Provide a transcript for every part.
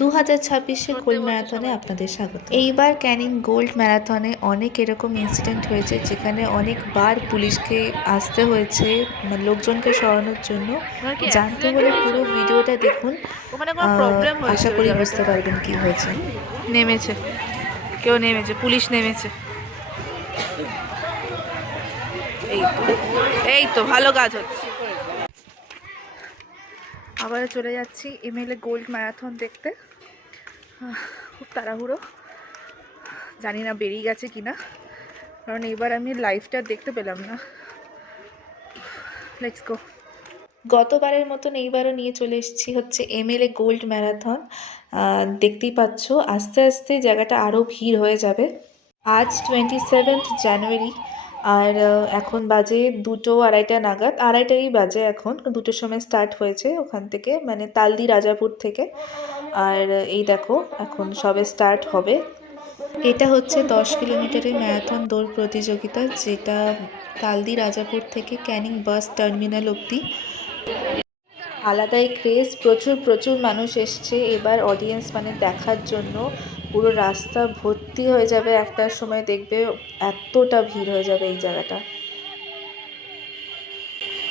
2026 gold ম্যারাথনে আপনাদের স্বাগত। এইবার ক্যানিং গোল্ড ম্যারাথনে অনেক এরকম ইনসিডেন্ট হয়েছে যেখানে অনেকবার পুলিশকে আসতে হয়েছে লোকজনকে সরানোর জন্য। জানতে হলে পুরো ভিডিওটা দেখুন, আশা করি বুঝতে পারবেন কি হয়েছে। নেমেছে, কেউ নেমেছে, পুলিশ নেমেছে। এই তো ভালো কাজ হচ্ছে। আবার চলে যাচ্ছি এমএলএ গোল্ড ম্যারাথন দেখতে। খুব তাড়াহুড়ো, জানি না বেরিয়ে গেছে কিনা, কারণ এবার আমি লাইভটা দেখতে পেলাম না। Let's go. গতবারের মতন এইবারও নিয়ে চলে এসেছি হচ্ছে এমএলএ গোল্ড ম্যারাথন। দেখতেই পাচ্ছ আস্তে আস্তে জায়গাটা আরও ভিড় হয়ে যাবে। আজ 27 জানুয়ারি, আর এখন বাজে 2:30 নাগাদ, 2:30টাই বাজে এখন। 2টোর সময় স্টার্ট হয়েছে ওখান থেকে, মানে তালদি রাজাপুর থেকে। আর এই দেখো এখন সবে স্টার্ট হবে। এটা হচ্ছে 10 কিলোমিটারের ম্যারাথন দৌড় প্রতিযোগিতা, যেটা তালদি রাজাপুর থেকে ক্যানিং বাস টার্মিনাল অবধি। আলাদাই ক্রেজ, প্রচুর মানুষ এসছে এবার অডিয়েন্স মানে দেখার জন্য। পুরো রাস্তা ভর্তি হয়ে যাবে, একটার সময় দেখবে এতটা ভিড় হয়ে যাবে এই জায়গাটা।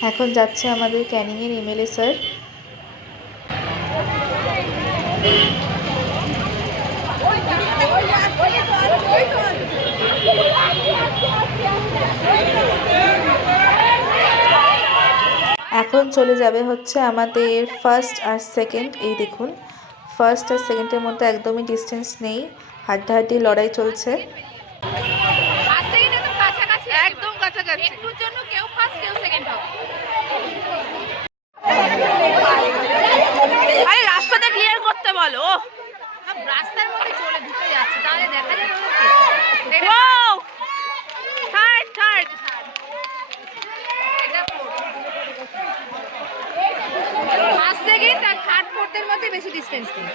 এখন যাচ্ছে আমাদের ক্যানিংয়ের এমএলএ স্যার। এখন চলে যাবে হচ্ছে আমাদের ফার্স্ট আর সেকেন্ড। এই দেখুন, ফার্স্ট আর সেকেন্ডের মধ্যে একদমই ডিস্টেন্স নেই, হাড্ডাহাড্ডি লড়াই চলছে। একদম কাছাকাছি, একটুর জন্য কেউ ফার্স্ট কেউ সেকেন্ড হবে। আরে রাস্তাটা ক্লিয়ার করতে বলো। রাস্তার মধ্যে চলে ঢুকে যাচ্ছে, তাহলে দেখা যাবে ওকে। ওয়াও, থার্ড ফার্স্ট সেকেন্ড আর থার্ড ফোর্থের মধ্যে বেশি ডিসটেন্স নেই।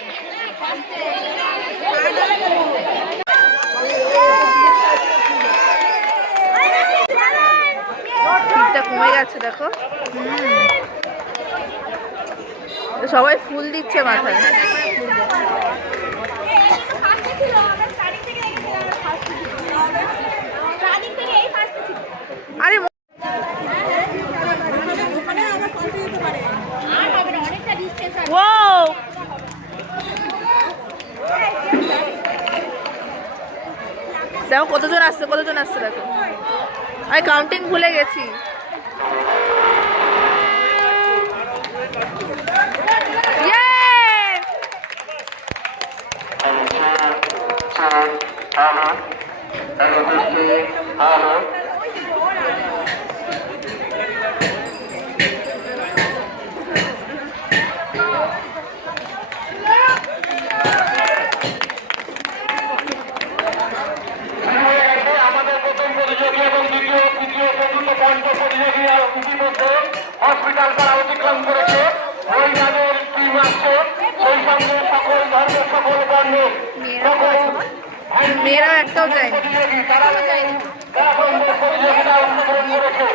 ভিড়টা কমে গেছে দেখো। সবাই ফুল দিচ্ছে মাথায়। আরে ওয়াও, দেখো কতজন আসছে দেখো। আমি কাউন্টিং ভুলে গেছি। হসপিটাল তারা অতিক্রম করেছে। মহিলাদের টিম আসছে, সেই সঙ্গে সকল ধর্ম, সকল বর্ণ, মেয়েরা একটাও যায়নি। প্রতিযোগিতা অংশগ্রহণ করেছে।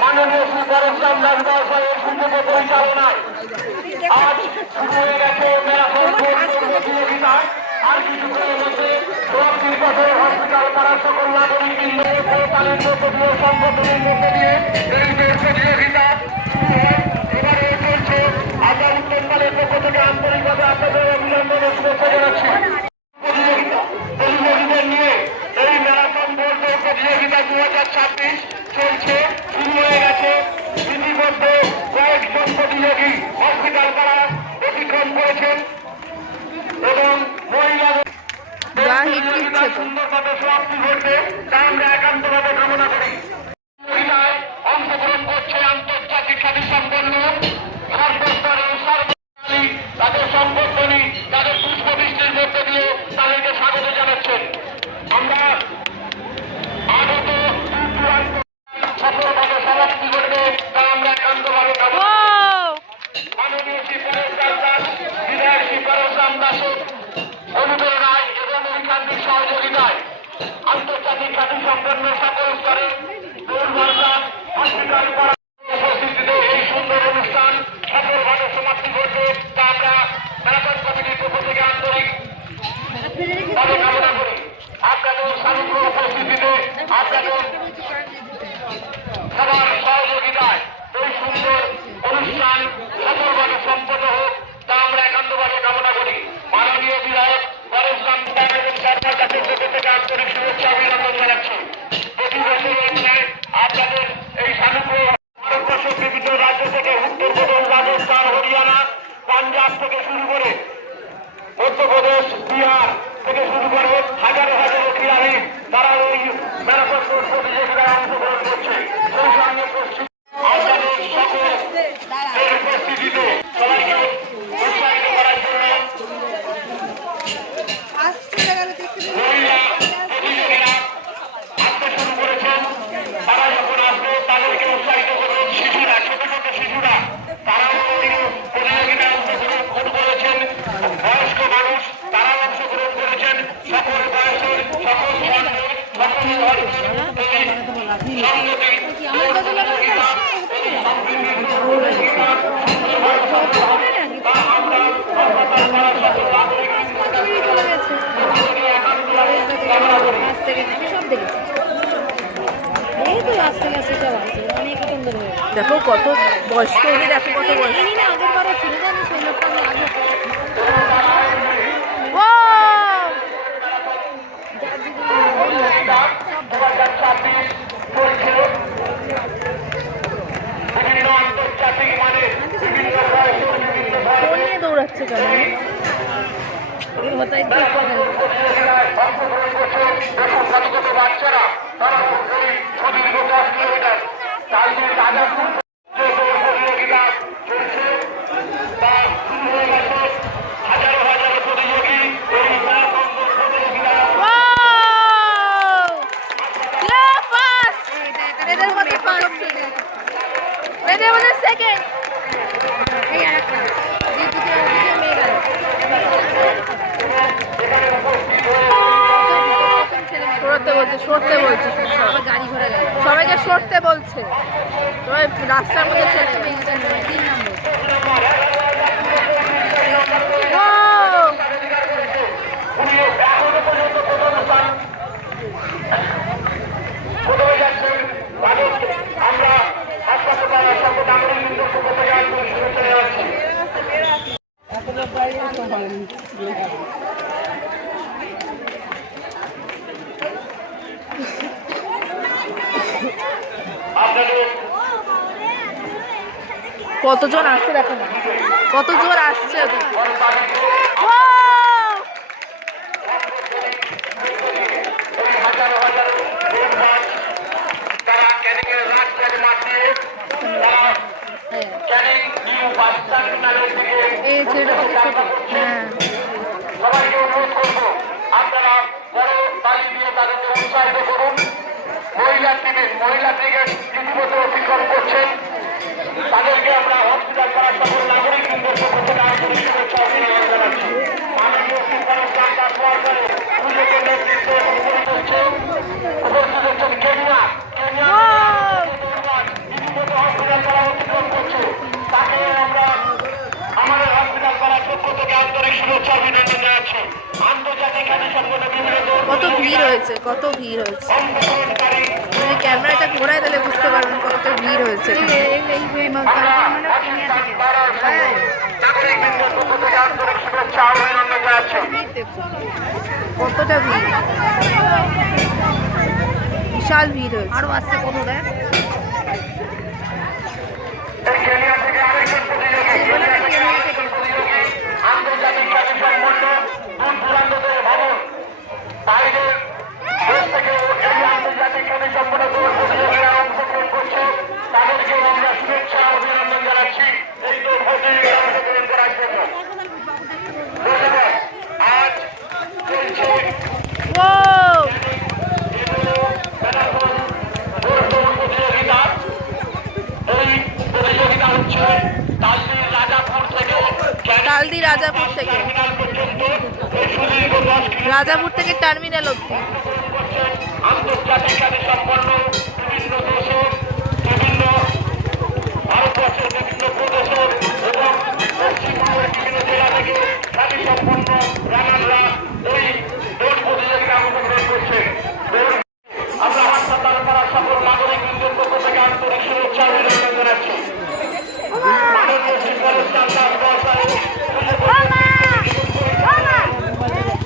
মাননীয় শ্রী পরশুরাম দাস মহাশয়ের সুযোগ পরিচালনায় আজ শুরু হয়ে গেছে ম্যারাথন প্রতিযোগিতা। আর কিছুক্ষণের মধ্যে হসপিটাল পাড়ার সকল নাগরিকবৃন্দ তাদের মধ্য দিয়ে সংগঠনের মধ্য দিয়ে এই প্রতিযোগিতা এবারে চলছে। আমরা উত্তরকালের পক্ষ থেকে আন্তরিকভাবে আপনাদের অভিনন্দন ও শুভেচ্ছা জানাচ্ছি। প্রতিযোগীদের নিয়ে এই ম্যারাথন দৌড় প্রতিযোগিতা 2026 চলছে, শুরু হয়ে গেছে। ইতিমধ্যে কয়েকজন প্রতিযোগী হসপিটাল পাড়া অতিক্রম করেছেন এবং মহিলাদের সুন্দরভাবে সমাপ্তি ঘটবে তা আমরা একান্তভাবে কামনা করি। মহিলায় অংশগ্রহণ করছে আন্তর্জাতিক খ্যাতি সম্পন্ন সর্বস্তরের সর্বকালী তাদের সম্বর্ধনী, তাদের পুষ্পবৃষ্টির মধ্য দিয়ে তাদেরকে স্বাগত জানাচ্ছেন। আমরা আগত সফলভাবে সমাপ্তি ঘটবে তা আমরা একান্তভাবে কামনা করি। মাননীয় শ্রী পরশুরাম দাস, বিধায়ক শ্রী পরশুরাম দাস অনুপ্রেরণায় এবং ঐকান্তিক সহযোগিতায় আন্তর্জাতিক শুরু করে মধ্যপ্রদেশ, বিহার থেকে শুরু করে হাজারো হাজারো ক্রীড়াবিদ তারা ওই ম্যারাথন দৌড় প্রতিযোগিতায় অংশগ্রহণ করছে। সেই সঙ্গে পশ্চিম আপনাদের সকলের উপস্থিতিতে সবাইকে উৎসাহিত করার জন্য মহিলা প্রতিযোগীরা আসতে শুরু করেছেন। তারা যখন আসবে তাদেরকে উৎসাহিত করবেন। শিশুরা, ছোট ছোট শিশুরা তারাও ওই প্রতিযোগিতায় অংশগ্রহণ করেছেন। বয়স্ক মানুষ তারাও অংশগ্রহণ করেছেন। সকল বয়সের, সকল বর্ণের, সকল ধর্মের এই সংগতি প্রতিযোগিতা, এই সম্মিলিত প্রতিযোগিতা তা আমরা হাসপাতাল পাড়ার সকল নাগরিক কামনা করি। দেখো কত বয়স্ক, উনি দেখো কত বয়স্ক। ও 2026 চলছে। বিভিন্ন আন্তর্জাতিক মানে বিভিন্ন বয়সের বিভিন্ন ফোন ধরনের নিয়ে দৌড়াচ্ছে কেন? প্রতিযোগিতায় অংশগ্রহণ করছে দেশের ছোট ছোট বাচ্চারা। তারা ওই সুদীর্ঘ 10 কিলোমিটার তালদির রাজাপুর যে দৌড় প্রতিযোগিতা চলছে তা শুরু হয়ে গেছে। হাজারো হাজারো প্রতিযোগী এই ম্যারাথন দৌড় প্রতিযোগিতা এদের মধ্যে ফার্স্ট, এদের মধ্যে সেকেন্ড। সরতে বলছে সবাইকে সরতে বলছে। সবাই রাস্তার মধ্যে চলে কোথায় যাচ্ছেন তাদেরকে আমরা হাসপাতালের সকল নাগরিকদের পক্ষ থেকে আন্তরিক শুভেচ্ছা জানাচ্ছি। আপনাদের কতজন আসছে দেখো না, কতজন আসছে ওদিকে। হাজারো হাজারো তারা ক্যানিংয়ের রাস্তার মাঠে তারা ক্যানিং নিউ বাস টার্মিনালের দিকে সবাইকে অনুরোধ করবো আপনারা বড় তালি দিয়ে তাদেরকে উৎসাহিত করুন। মহিলা ব্রিগেড রীতিমতো অতিক্রম করছেন। তাদেরকে আমরা হসপিটাল পাড়ার সকল নাগরিকদের পক্ষ থেকে আন্তরিক শুভেচ্ছা অভিনন্দন জানাচ্ছি। মাননীয় সুপারিশন সরকারের পুজোকে নেতৃত্বে উপস্থিত হচ্ছেন কেনিয়া রীতিমতো হসপিটাল পাড়া অতিক্রম করছে। তাকে আমরা আমাদের হসপিটাল পাড়ার পক্ষ থেকে আন্তরিক শুভেচ্ছা অভিনন্দন জানাচ্ছি। আন্তর্জাতিক খ্যাতি সম্পন্ন বিভিন্ন কত ভিড় হয়েছে, কত ভিড় হয়েছে। অংশগ্রহণকারী যদি ক্যামেরাটা ঘোরায় তাহলে বুঝতে পারবেন কত ভিড় হয়েছে। নাগরিকদের পক্ষ থেকে আন্তরিক শুভেচ্ছা অভিনন্দন জানাচ্ছি। কতটা ভিড়, বিশাল ভিড় হয়েছে। আরো আসছে কত দেখ। কেনিয়া থেকে আরেকজন প্রতিযোগী আন্তর্জাতিক খ্যাতি সম্পন্ন দূর দূরান্ত থেকে ভবন বাইরের দেশ থেকে এই আন্তর্জাতিক খ্যাতি সম্পন্ন দৌড় প্রতিযোগীরা অংশগ্রহণ করছে। তাদেরকে আমরা শুভেচ্ছা অভিনন্দন জানাচ্ছি এই দৌড় প্রতিযোগিতায় অংশগ্রহণ করার জন্য। ধন্যবাদ। আজ চলছে ম্যারাথন দৌড় প্রতিযোগিতা। এই প্রতিযোগিতা হচ্ছে তালদির রাজাপুর থেকে টার্মিনাল পর্যন্ত এই সুদীর্ঘ 10 কিলোমিটার রাজাপুর থেকে টার্মিনাল অব্দি। আন্তর্জাতিক খ্যাতি সম্পন্ন বিভিন্ন দেশের, বিভিন্ন ভারতবর্ষের বিভিন্ন প্রদেশের এবং পশ্চিমবঙ্গের বিভিন্ন জেলা থেকে খ্যাতি সম্পন্ন রানাররা এই দৌড় প্রতিযোগিতায় অংশগ্রহণ করছে। আমরা হাসপাতাল পাড়ার সকল নাগরিকদের পক্ষ থেকে আন্তরিক শুভেচ্ছা অভিনন্দন জানাচ্ছি। মাননীয় শিক্ষানুষ্ঠান দাস মহাশয়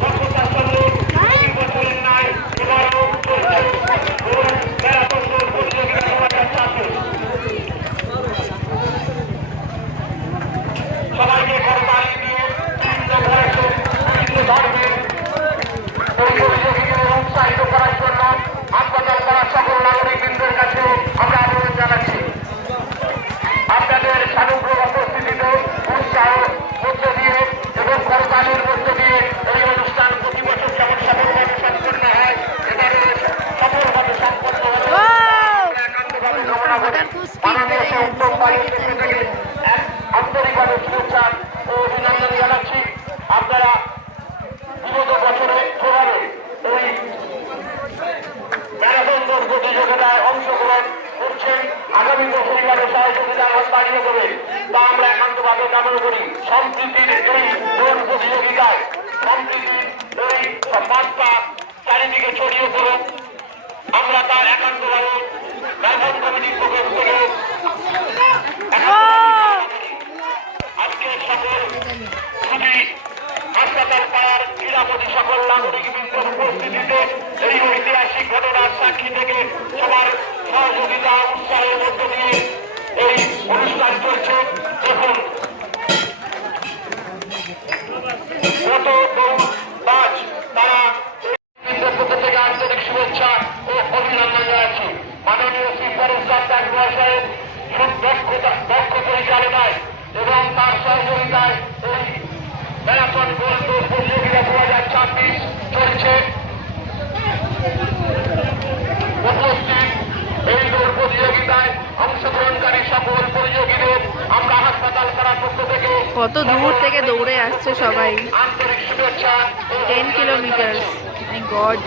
সভ্যতার সঙ্গে প্রতি বছরের ন্যায় এবারও চলছে ম্যারাথন দৌড় প্রতিযোগিতা 2026। সম্প্রীতির এই দৌড় প্রতিযোগিতায় সম্প্রীতির এই বার্তা চারিদিকে ছড়িয়ে পড়ুক, আমরা তার একান্তভাবে ম্যারাথন কমিটির পক্ষ থেকে আজকে সকল খুবই হাসপাতাল পাড়ার ক্রীড়াপতি সকল নাগরিক বৃন্দের উপস্থিতিতে এই ঐতিহাসিক ঘটনার সাক্ষী থেকে সবার সহযোগিতা উৎসাহের মধ্য দিয়ে এই অনুষ্ঠান চলছে। দেখুন কত দৌড়বাজ তারা পক্ষ থেকে আন্তরিক শুভেচ্ছা ও অভিনন্দন জানাচ্ছি। মাননীয় শ্রী ফরজদার দাস মহাশয়ের দক্ষ পরিচালনায় এবং তার সহযোগিতায় এই ম্যারাথন গোল দৌড় প্রতিযোগিতা 2026 চলছে। উপস্থিত এই দৌড় প্রতিযোগিতায় অংশগ্রহণকারী সকল প্রতিযোগীদের আমরা হাসপাতাল পাড়ার পক্ষ থেকে কত দূর থেকে দৌড়ে আসছে সবাই, আন্তরিক শুভেচ্ছা 10 কিলোমিটার। মাই গড,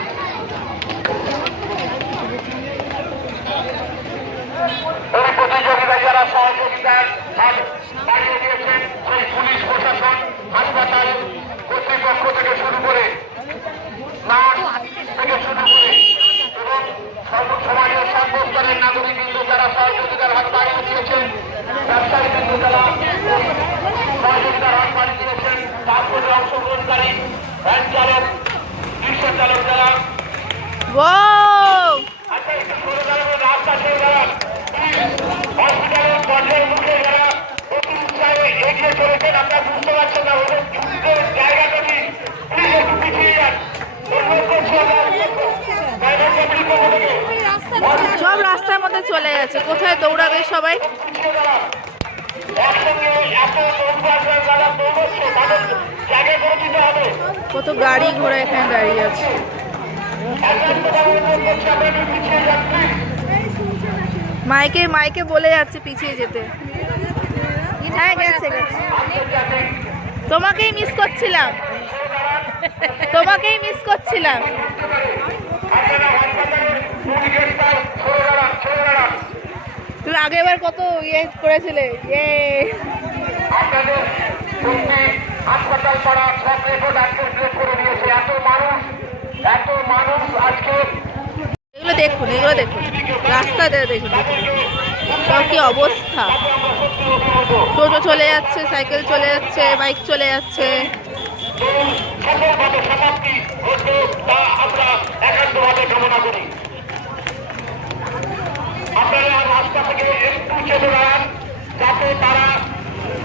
এই প্রতিযোগিতায় যারা সহযোগিতার হাত বাড়িয়ে দিয়েছেন সেই পুলিশ প্রশাসন, হাসপাতাল কর্তৃপক্ষ থেকে শুরু করে নার্স থেকে শুরু করে এবং সমাজের সর্বস্তরের নাগরিকবৃন্দ যারা সহযোগিতার হাত বাড়িয়ে দিয়েছেন, ব্যবসায়ীবৃন্দ যারা সহযোগিতার হাত বাড়িয়ে দিয়েছেন, তারপরে অংশগ্রহণকারী ভ্যান চালক, রিক্সা চালক যারা আচ্ছা একটু সরে দাঁড়াবেন, রাস্তা সরে দাঁড়ান। হসপিটালের দরজার মুখে যারা অতি উৎসাহে এগিয়ে চলেছেন, আপনারা বুঝতে পারছেন না ওদের যুদ্ধের জায়গাটা কি, প্লিজ একটু পিছিয়ে যান। সব রাস্তার মধ্যে চলে গেছে, কোথায় দৌড়াবে সবাই। একসঙ্গে এত যারা দৌড়চ্ছে তাদের জায়গা করে দিতে হবে। কত গাড়ি ঘোড়া এখানে দাঁড়িয়ে আছে। মাইকে বলে যাচ্ছে পিছিয়ে যেতে। হ্যাঁ গেছে গেছে। তোমাকেই মিস করছিলাম, তোমাকেই মিস করছিলাম। তুমি আগেবার কত ইয়ে করেছিলে, আপনাদের হাসপাতাল পাড়া সব রেকর্ড আজকে করে দিয়েছে। এত মানুষ আজকে এগুলো দেখুন, রাস্তাতে দেখুন সব কি অবস্থা। টোটো চলে যাচ্ছে, সাইকেল চলে যাচ্ছে, বাইক চলে যাচ্ছে। সফলভাবে সমাপ্তি ঘটবে তা আমরা একান্তভাবে কামনা করি। আপনারা রাস্তা থেকে একটু চেপে দাঁড়ান যাতে তারা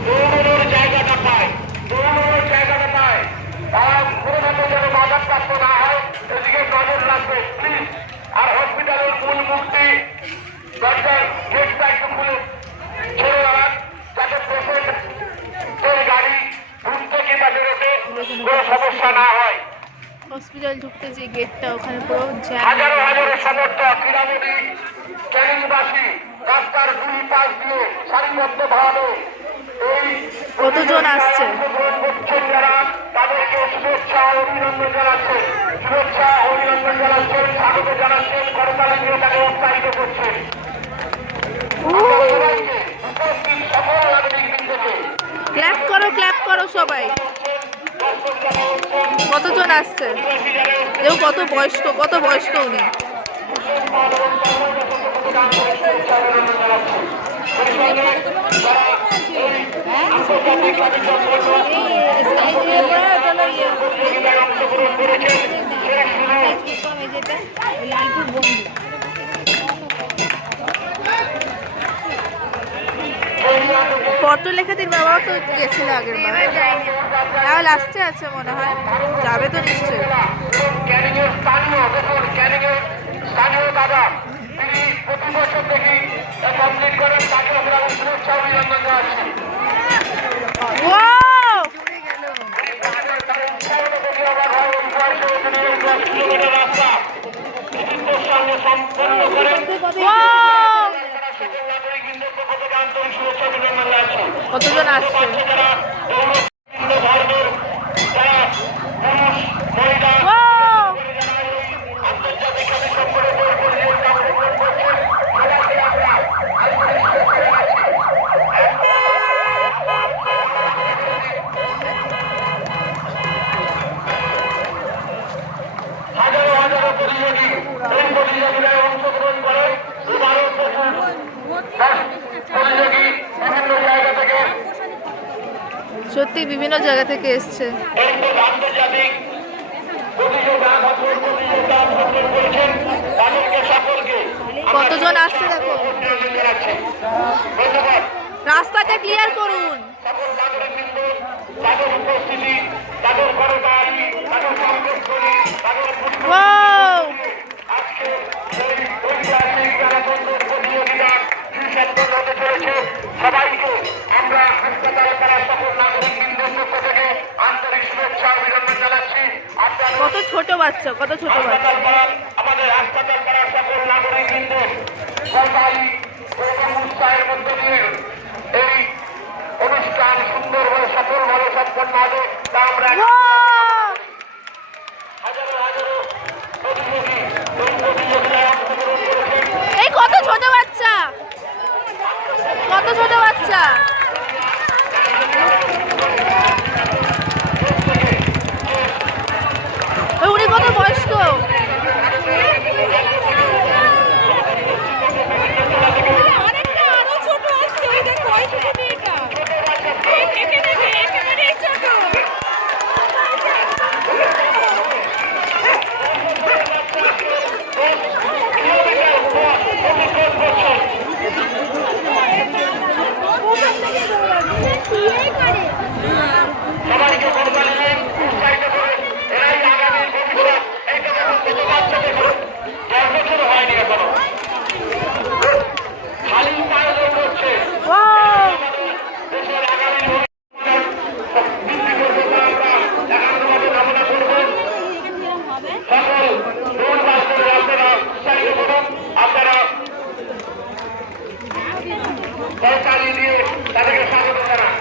দৌড়ানোর জায়গাটা পায়, তারা কোনোভাবে যেন বাধাপ্রাপ্ত না হয় এদিকে নজর রাখবে প্লিজ। আর হসপিটালের মূল মূর্তি দরজার গেটটা একটু খুলে ছেড়ে দাঁড়ান যাতে পেশেন্টের গাড়ি ঢুকতে কিংবা বেরোতে কোনো সমস্যা না হয়। হসপিটাল ঢুকতে যে গেটটা, ওখানে পুরো হাজারো হাজারো সমর্থক ক্রীড়ামোদী ক্যানিংবাসী রাস্তার দুই পাশ দিয়ে সারিবদ্ধভাবে এই কতজন আসছে। করছেন যারা, তাদেরকে শুভেচ্ছা ও অভিনন্দন জানাচ্ছেন, স্বাগত জানাচ্ছেন, করতালি দিয়ে তাকে উৎসাহিত করছেন। সবাইকে উপস্থিত সকল নাগরিকবৃন্দকে ক্ল্যাপ করো সবাই। কতজন আসছে, কেউ কত বয়স্ক উনি। পত্র লেখা দিন, বাবাও তো গেছিল আগের বার, তাহলে আসতে আছে মনে হয়, যাবে তো নিশ্চয়ই। স্থানীয় দাদা তিনি প্রতি বছর দেখি কমপ্লিট করেন, তাকে আমরা শুভেচ্ছা অভিনন্দন জানাচ্ছি। রাস্তা সঙ্গে সম্পন্ন করেন কতজন আসছে। ধর্মের যারা পুরুষ মহিলা আন্তর্জাতিক সম্পর্কে সত্যি বিভিন্ন জায়গা থেকে এসছে। এরপর আন্তর্জাতিক প্রতিযোগিতা করেছেন তাদেরকে সকলকে কতজন আসছে দেখো। ধন্যবাদ। রাস্তাটা ক্লিয়ার করুন। সকল নাগরিকবৃন্দ, তাদের উপস্থিতি, তাদের করতালি, তাদের কর্মস্থলী, তাদের Wow! আজকে এই ঐতিহাসিক ম্যারাথন প্রতিযোগিতা সুসম্পন্ন হতে চলেছে। সবাইকে আমরা হাসপাতাল পাড়ার সকল নাগরিকবৃন্দের পক্ষ থেকে আন্তরিক শুভেচ্ছা অভিনন্দন জানাচ্ছি। আপনারা কত ছোট বাচ্চা, কত ছোট বাচ্চা। হাসপাতাল পাড়ার আমাদের হাসপাতাল পাড়ার সকল নাগরিকবৃন্দ সরকারি এবং উৎসাহের মধ্য দিয়ে এই অনুষ্ঠান সুন্দরভাবে সফলভাবে সম্পন্ন হবে তা আমরা হাজারো হাজারো প্রতিযোগী এই প্রতিযোগিতায় অংশগ্রহণ করেছেন। এই কত ছোট বাচ্চা, কত ছোট বাচ্চা। উনি কত বয়স্ক। সবাইকে করতালি দিন, উৎসাহিত করুন। এরাই আগামী ভবিষ্যৎ। এই তো দেখুন কত বাচ্চা দেখুন, 10 বছর হয়নি এখনো, খালি পায়ে দৌড়চ্ছে। দেশের আগামী ভবিষ্যৎ বৃদ্ধি করবে তা আমরা একান্তভাবে কামনা করব। সকল দৌড়বাসদের আপনারা উৎসাহিত করুন, আপনারা করতালি দিয়ে তাদেরকে স্বাগত জানান।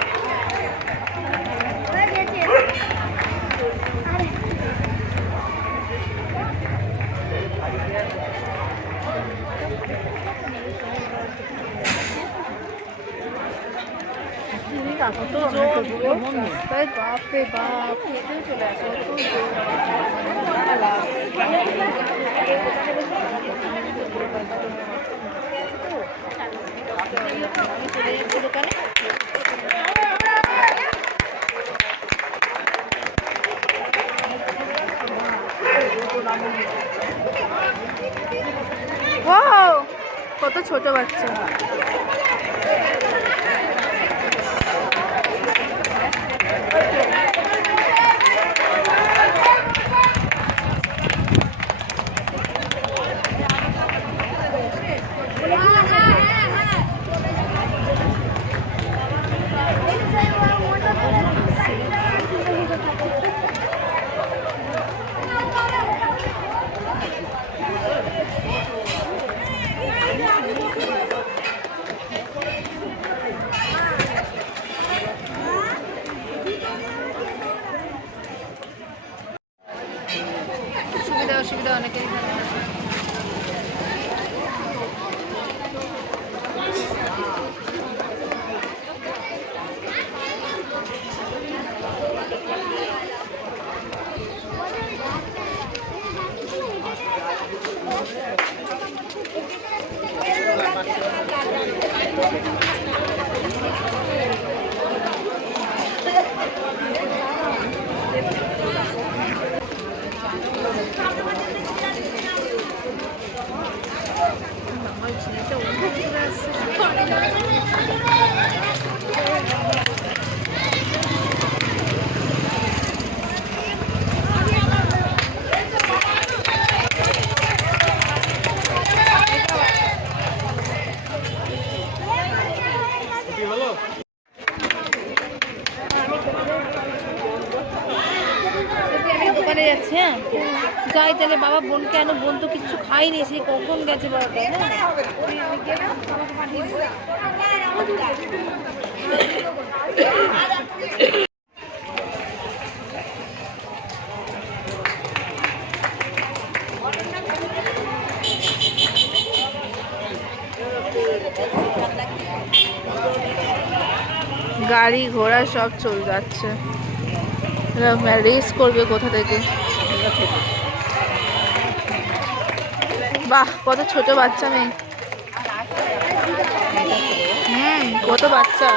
কত জোর, বাপরে বাপ, হেঁটে চলে আসে, কত জোর। চলে যাচ্ছে দোকানে। Wow! কত ছোট বাচ্চা। সুবিধা অসুবিধা অনেকেই থাকে। দোকানে যাচ্ছে। হ্যাঁ যাই তাহলে, বাবা বোনকে আনো, বোন তো কিচ্ছু খাইনি, সে কখন গেছে বাবাটা। গাড়ি ঘোড়া সব চলে যাচ্ছে, রেস করবে কোথা থেকে। বাহ, কত ছোট বাচ্চা মেয়ে। কত বাচ্চা।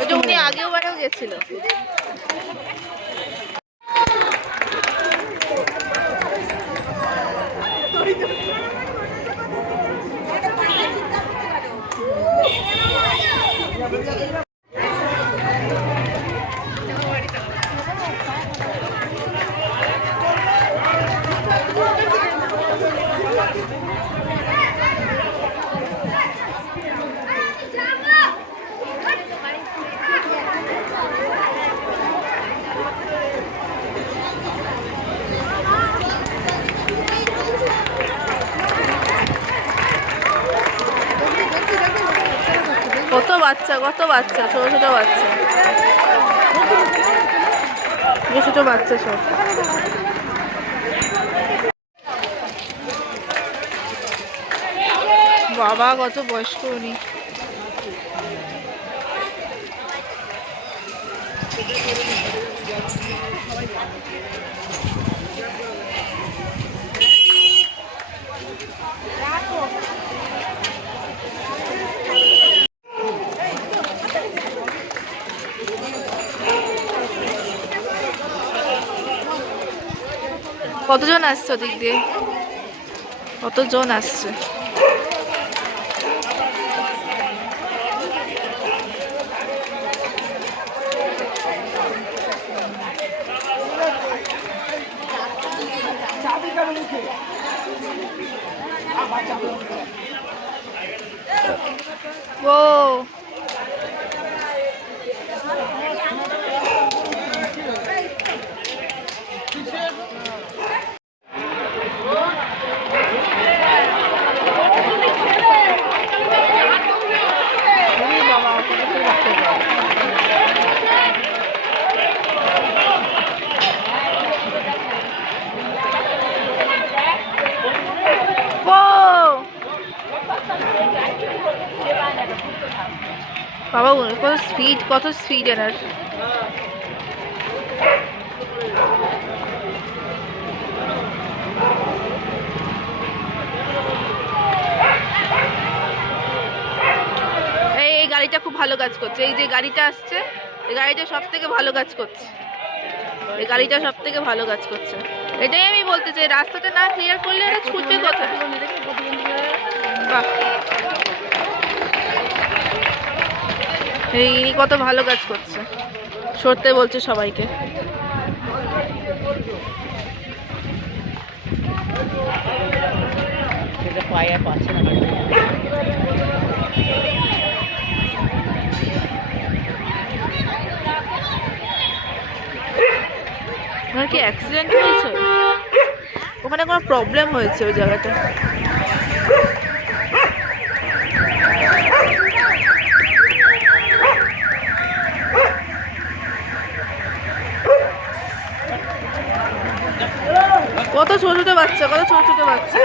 ওটা উনি আগেও বারেও গেছিল। কত বাচ্চা, কত বাচ্চা, ছোট ছোট বাচ্চা, ছোট ছোট বাচ্চা সব। বাবা কত বয়স্ক উনি। কতজন আসছে ওদিক দিয়ে, কতজন আসছে? ও বাবা কত স্পিড, কত স্পিড এনার। এই গাড়িটা খুব ভালো কাজ করছে, এই যে গাড়িটা আসছে এই গাড়িটা সব থেকে ভালো কাজ করছে, এই গাড়িটা সব থেকে ভালো কাজ করছে। এটাই আমি বলতে চাই, রাস্তাটা না ক্লিয়ার করলে এটা ছুটবে কোথায়? বাহ, এই কত ভালো কাজ করছে, সরতে বলছে সবাইকে। ওখানে কি অ্যাক্সিডেন্ট হয়েছে? ওখানে কোনো প্রবলেম হয়েছে ওই জায়গাটা? কত ছোট ছোট বাচ্চা, কত ছোট ছোট বাচ্চা।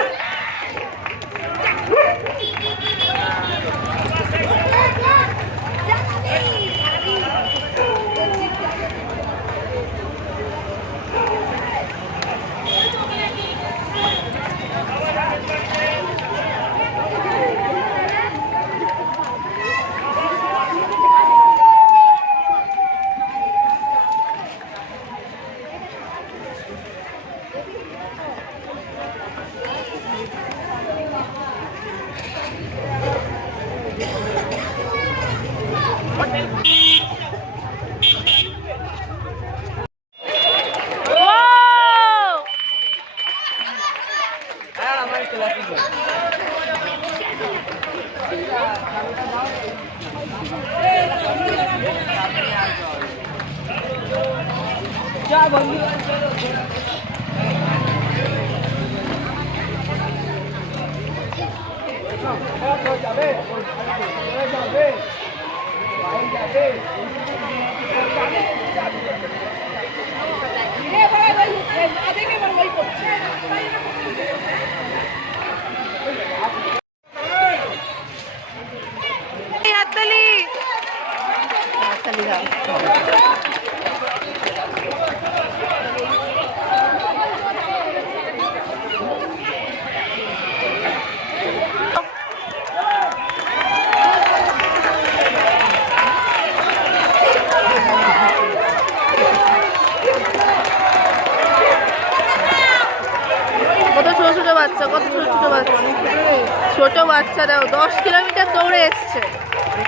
বাচ্চা দেখো 10 কিলোমিটার দৌড়ে এসছে,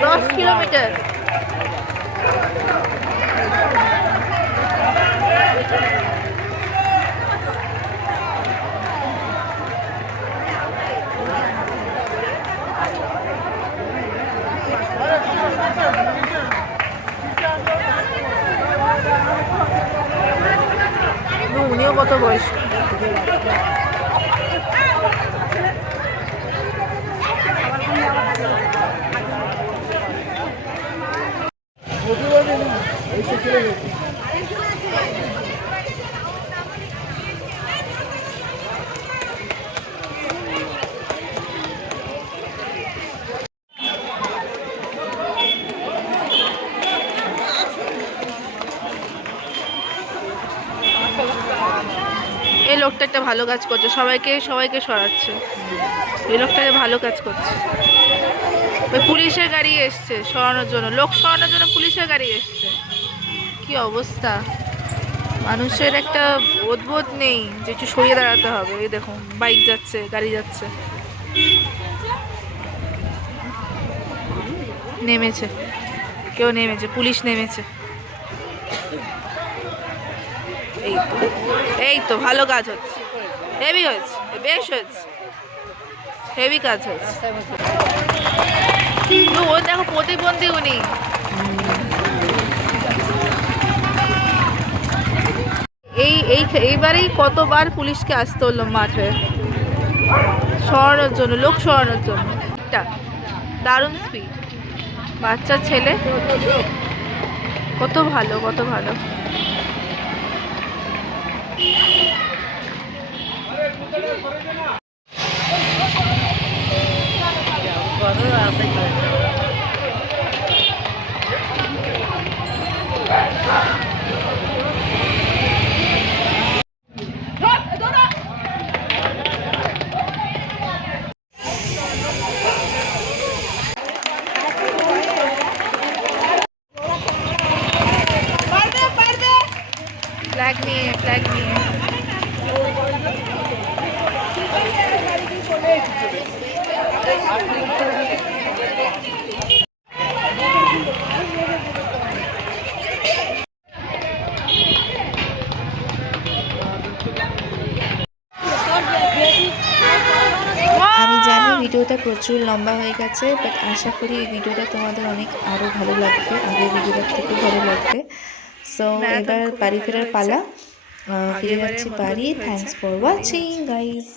10 কিলোমিটার। উনিও কত বয়স। এই লোকটা একটা ভালো কাজ করছে, সবাইকে সবাইকে সরাচ্ছে। এই লোকটাকে ভালো কাজ করছে। ওই পুলিশের গাড়ি এসছে সরানোর জন্য, লোক সরানোর জন্য পুলিশের গাড়ি এসছে। কি অবস্থা, মানুষের একটা বোধ নেই যে একটু সরিয়ে দাঁড়াতে হবে। এই দেখুন বাইক যাচ্ছে, গাড়ি যাচ্ছে। নেমেছে, কেউ নেমেছে, পুলিশ নেমেছে। এই তো ভালো কাজ হচ্ছে, হেভি হয়েছে, বেশ হয়েছে, হেভি কাজ হয়েছে। ও দেখো প্রতিবন্ধী উনি। এইবারেই কতবার পুলিশকে আসতে হলো মাঠে সরানোর জন্য, লোক সরানোর জন্য। দারুণ স্পিড, বাচ্চা ছেলে, কত ভালো, কত ভালো। ফ্ল্যাগ নিয়ে, ফ্ল্যাগ নিয়ে। আমি জানি ভিডিওটা প্রচুর লম্বা হয়ে গেছে, বাট আশা করি এই ভিডিওটা তোমাদের অনেক আরও ভালো লাগবে, আগের ভিডিওটার থেকেও ভালো লাগবে। সো এবার বাড়ি ফেরার পালা, ফিরে যাচ্ছি বাড়ি। Thanks for watching guys.